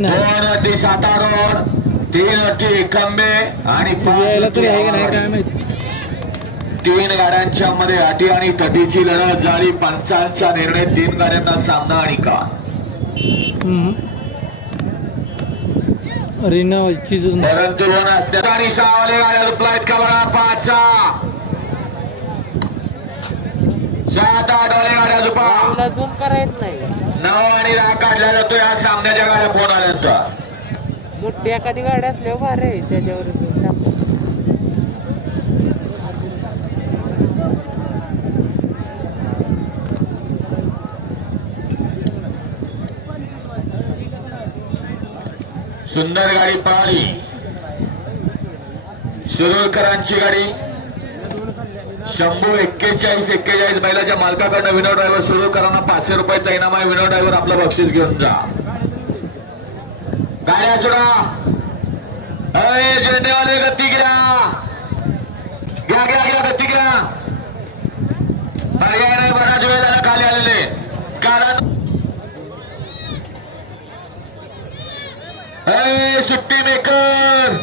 दोन अटी सातारोड तीन अटी एकंबे आणि पाच तीन गाड्यांच्या मध्ये अटी आणि तटीची लढत झाली. पंचांचा निर्णय तीन गाड्यांना सामना आणि का. परंतु दोन आणि सहावाले गाड्या रुपलायत का बघा पाचचा सात आठ गाड्या तुला झूम करायच नाही. नऊ आणि दहा काढला जातो या सामन्याच्या गाड्या फोन आल्यानंतर मोठी एखादी गाडी असल्यावर भारी आहे त्याच्यावर. सुंदर गाडी पळाली. शिरोळकरांची गाडी. शंभू एक्केचाळीस एक्केचाळीस बैलाच्या मालकाकडनं विनोद ड्रायव्हर शिरोळकरांना पाचशे रुपयाचा इनाम आहे. विनोद ड्रायव्हर आपलं बक्षीस घेऊन जा. गाड्या सोडा. अय झेंडेवाले गती घ्या. घ्या घ्या घ्या गती घ्या. पर्याय नाही बराच वेळ झाला खाली आलेले. कारण अय सुट्टी मेकर.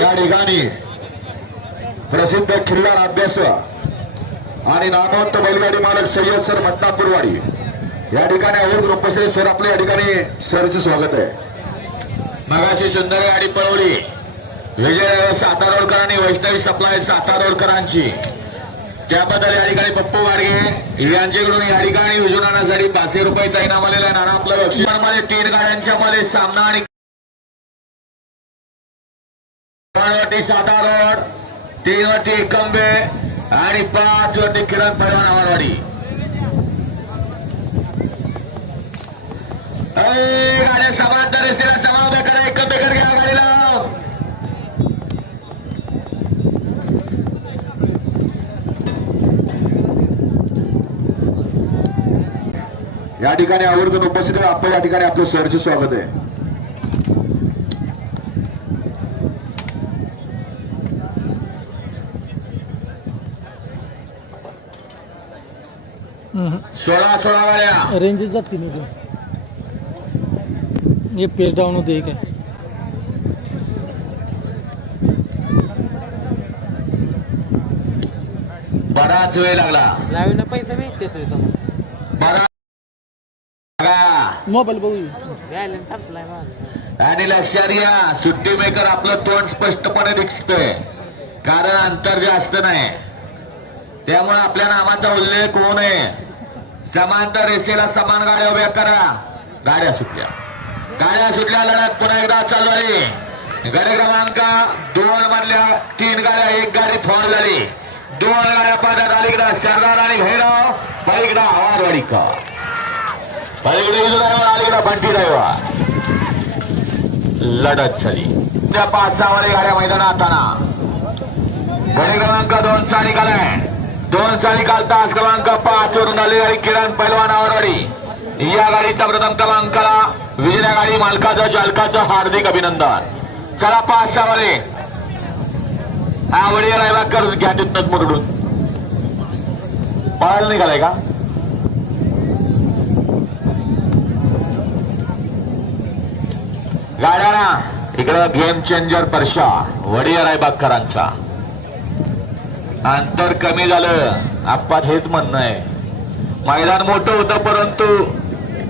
या ठिकाणी. प्रसिद्ध खिल्लार अभ्यास आणि नामवंत बैलगाडी मालक सय्यद सर मट्टापूरवाडी. या ठिकाणी आवाज उपस्थित सर आपल्या या ठिकाणी सरचे स्वागत आहे. मगाशी सुंदर गाडी पळवली. विजय सातारोडकरांनी वैष्णवी सप्लाय सातारोडकरांची त्याबद्दल या ठिकाणी पप्पू मार्गे यांच्याकडून या ठिकाणी उजून आणण्यासाठी पाचशे रुपये इनाम आलेला आहे नाना आपलं बक्षीस. मध्ये तीन गाड्यांच्या मध्ये सामना आणि सातारोड तीन वरती एकंबे आणि पाच वरती किरण पैलवान आवारवाडी गाड्या समांतर असलेल्या समावेश करा एकंबे कर घ्या गाडीला. या ठिकाणी आवर्जून उपस्थित आपण या ठिकाणी आपलं सरचे स्वागत आहे. सोळा सोळा गाड्या रेंजच जात की नाही हे पेज डाऊन होते हे काय? बराच वेळ लागला. लावीला पैसे मिळते तुम्हाला बरा बघा. मोबाईल बघू बॅलन्स संपलाय माझा. आणि लक्षात घ्या सुट्टी मेकर आपलं तोंड स्पष्टपणे दिसतंय. कारण अंतर जास्त नाही. त्यामुळे आपल्या नामाचा उल्लेख होऊ नये. समांतर रेषेला समान गाड्या उभ्या करा. गाड्या सुटल्या. गाड्या सुटल्या लढत पुन्हा एकदा चालू झाली. गाडी क्रमांक दोन मधल्या तीन गाड्या एक गाडी फॉल झाली. दोन गाड्या पाण्यात अलीकडा सरदार आणि भैरव पलीकडा आवारवाडी का? पलीकडे अलीकडा बंटी ड्रायव्हर लढत झाली. त्या पाच सहा गाड्या मैदानात आणा. गाडी क्रमांक दोन चा निकाल आहे. दोन चा निकाल क्रमांक पाच वरून आलेली गाडी किरण पैलवान आवरवाडी. या गाडीचा प्रथम क्रमांकाला विजया गाडी मालकाचं चालकाचं हार्दिक अभिनंदन. चला पाच सहा वाले हा वडील राहिला कर घ्या तिथनच मुरडून. पळायला निघालाय का? गाड्याना इकडं गेम चेंजर परशा वडिया रायबागकरांचा अंतर कमी झालं. आप्पात हेच म्हणणं आहे. मैदान मोठं होतं परंतु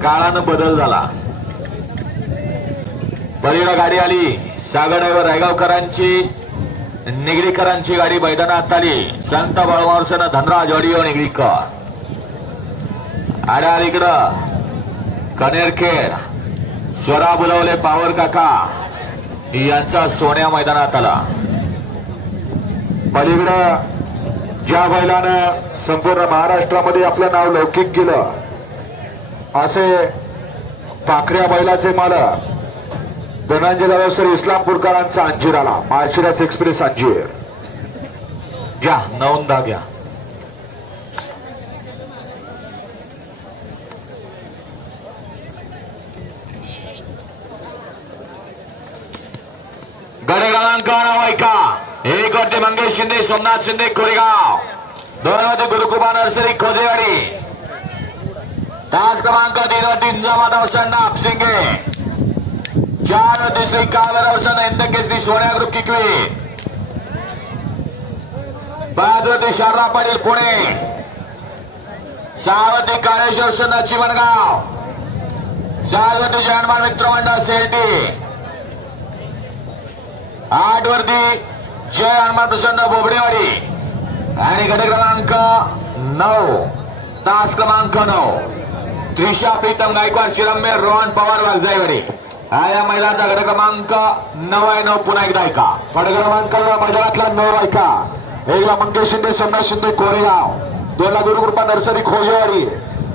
काळानं बदल झाला. बरीला गाडी आली. सागर रायगावकरांची निगडीकरांची गाडी मैदानात आली. संत बाळमावसन धनराज ऑडिओ निगडीकर. आड्या इकडं. कनेरखेड. स्वरा बुलवले पावर काका. यांचा सोन्या मैदानात आला. पलीकडं ज्या बैलानं संपूर्ण महाराष्ट्रामध्ये आपलं नाव लौकिक केलं असे पाखऱ्या बैलाचे मालक धनंजय दादा सर इस्लामपूरकरांचा अंजीर आला. माळशिरास एक्सप्रेस अंजीर. घ्या नवंदा घ्या. गडे नाव ऐका. एक होती मंगेश शिंदे सोमनाथ शिंदे कोरेगाव दोन होते गुरुकृपा नर्सरी खोजेवाडी तास क्रमांक तीन होती इंजामात औषध आपशिंगे चार तिसरी कालर वर्षानं इंद केसरी सोन्या ग्रुप किकवी बहादुर शारदा पाटील पुणे सावंती काळेश्वर सन्ना चिमणगाव सावंती जयनमान मित्र मंडळ सेल्टी आठ वरती जय हनुमान प्रसन्न बोबडेवाडी. आणि गट क्रमांक नऊ तास क्रमांक नऊ. त्रिशा प्रीतम गायकवाड शिरंबे रोहन पवार वागजाईवाडी हा या महिलांचा गट क्रमांक नऊ आहे नऊ पुन्हा एकदा ऐका. गट क्रमांक मैदानातला नऊ ऐका. एकला मंगेश शिंदे सोमनाथ शिंदे कोरेगाव. दोनला गुरुकृपा नर्सरी खोजेवाडी.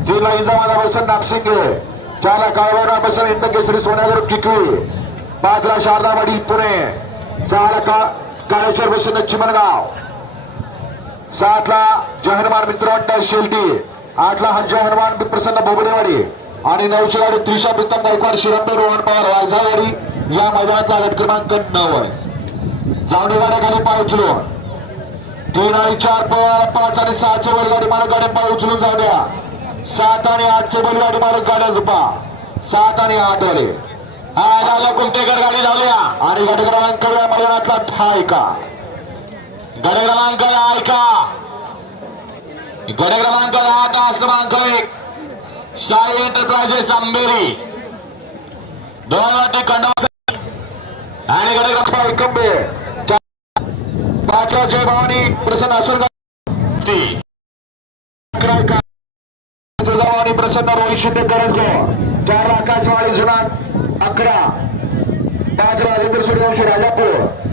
तीनला इंजामाला बसन नापसिंगे. चारला काळवाडा बसन इंद केसरी सोन्यागर किकवी. पाचला शारदावाडी पुणे सहाला का काळेश्वर बसन चिमणगाव सातला जहरमान मित्रमंडळ शेलटी. आठला हंजा हनुमान प्रसन्न बोबडेवाडी. आणि नऊची गाडी त्रिशा प्रीतम गायकवाड शिरंबे रोहन पवार वायझावाडी या मैदानातला गट क्रमांक नऊ आहे जावणी गाड्या पाय उचलून. तीन आणि चार पवार पाच आणि सहाचे बैलगाडी मालक गाड्या पाय उचलून जाऊ सात आणि आठचे बैलगाडी मालक गाड्या झुपा. सात आणि आठ वाले. हा झालं कुमतेकर गाडी लावल्या आणि गट क्रमांक या मैदानातला ठाय का गड क्रमांक ऐका गड क्रमांक दहा तास क्रमांक एक. शाही एंटरप्राइजेस अंबेरी. दोन वाटी कंडवा आणि गड क्रमांक एकंबे पाचवा जय भवानी प्रसन्न असुरगाव तुळजाभवानी प्रसन्न रोहित शिंदे करंजगाव. चार आकाशवाणी जुना अकरा. पाच राजेंद्र सूर्यवंशी राजापूर.